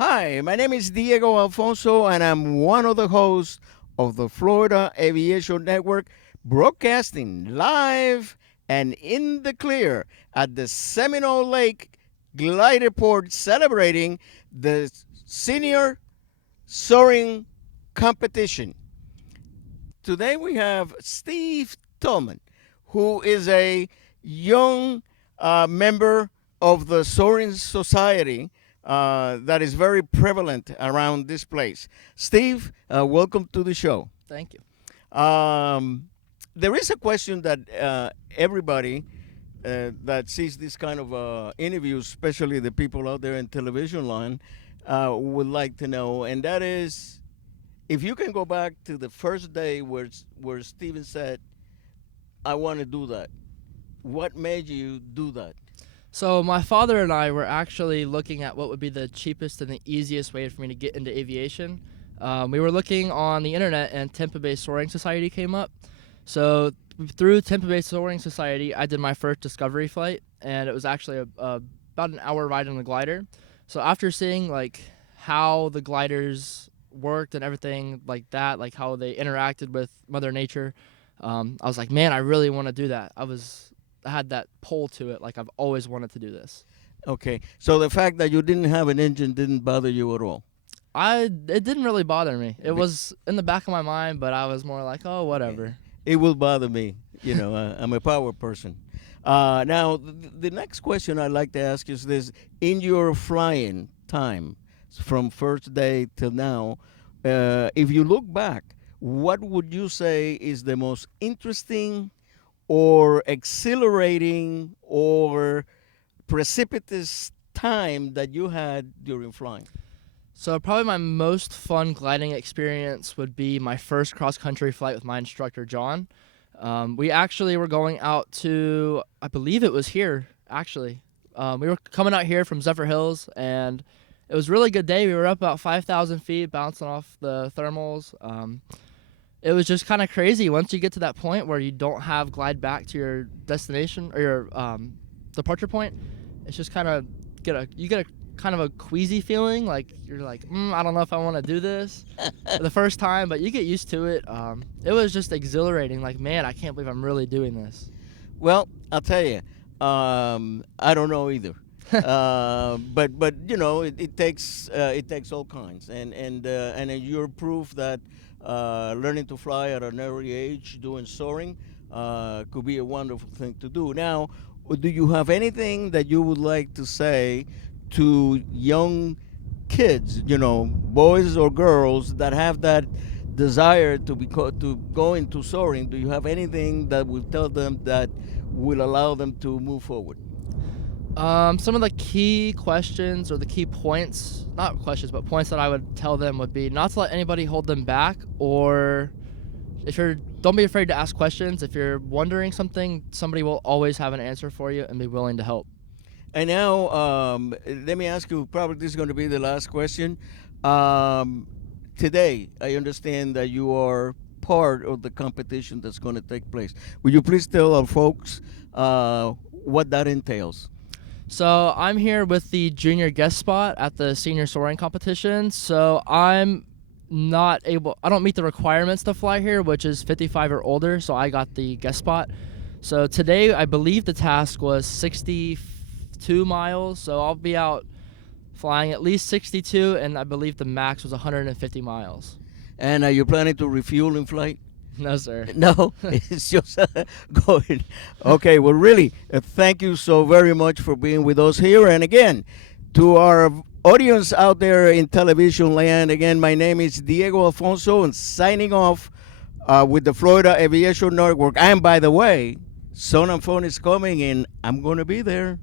Hi, my name is Diego Alfonso, and I'm one of the hosts of the Florida Aviation Network, broadcasting live and in the clear at the Seminole Lake Gliderport, celebrating the senior soaring competition. Today we have Steve Tellmann, who is a young member of the Soaring Society that is very prevalent around this place. Steve, welcome to the show. Thank you. Um, there is a question that everybody that sees this kind of interviews, especially the people out there in television line, would like to know, and that is if you can go back to the first day where Steven said, "I want to do that." What made you do that? So my father and I were actually looking at what would be the cheapest and the easiest way for me to get into aviation. We were looking on the internet, and Tampa Bay Soaring Society came up. So through Tampa Bay Soaring Society, I did my first discovery flight, and it was actually about an hour ride on the glider. So after seeing like how the gliders worked and everything like that, like how they interacted with Mother Nature, I was like, man, I really want to do that. I had that pull to it, like I've always wanted to do this. Okay, so the fact that you didn't have an engine didn't bother you at all. It didn't really bother me. It was in the back of my mind, but I was more like, oh, whatever. It will bother me. I'm a power person. Now, the next question I'd like to ask is this: in your flying time, from first day till now, if you look back, what would you say is the most interesting, or exhilarating, or precipitous time that you had during flying? So probably my most fun gliding experience would be my first cross-country flight with my instructor, John. We actually were going out to, I believe it was here, actually. We were coming out here from Zephyr Hills, and it was a really good day. We were up about 5,000 feet, bouncing off the thermals. It was just kind of crazy once you get to that point where you don't have glide back to your destination or your departure point. It's just kind of you get a kind of a queasy feeling, like you're like, I don't know if I want to do this the first time, but you get used to it. It was just exhilarating, like, man, I can't believe I'm really doing this. Well, I'll tell you, I don't know either. But it takes all kinds, and you're proof that learning to fly at an early age, doing soaring, could be a wonderful thing to do. Now, do you have anything that you would like to say to young kids, boys or girls that have that desire to go into soaring? Do you have anything that will tell them that will allow them to move forward? Some of the key questions or the key points, not questions, but points that I would tell them would be not to let anybody hold them back, or don't be afraid to ask questions. If you're wondering something, somebody will always have an answer for you and be willing to help. And now, let me ask you, probably this is going to be the last question. Today, I understand that you are part of the competition that's going to take place. Would you please tell our folks what that entails? So I'm here with the junior guest spot at the senior soaring competition. So I don't meet the requirements to fly here, which is 55 or older, so I got the guest spot. So today, I believe the task was 62 miles, so I'll be out flying at least 62, and I believe the max was 150 miles. And are you planning to refuel in flight? No, sir. No, it's just going. Okay, well, really, thank you so very much for being with us here. And again, to our audience out there in television land, again, my name is Diego Alfonso, and signing off with the Florida Aviation Network. And by the way, Son and Phone is coming, and I'm going to be there.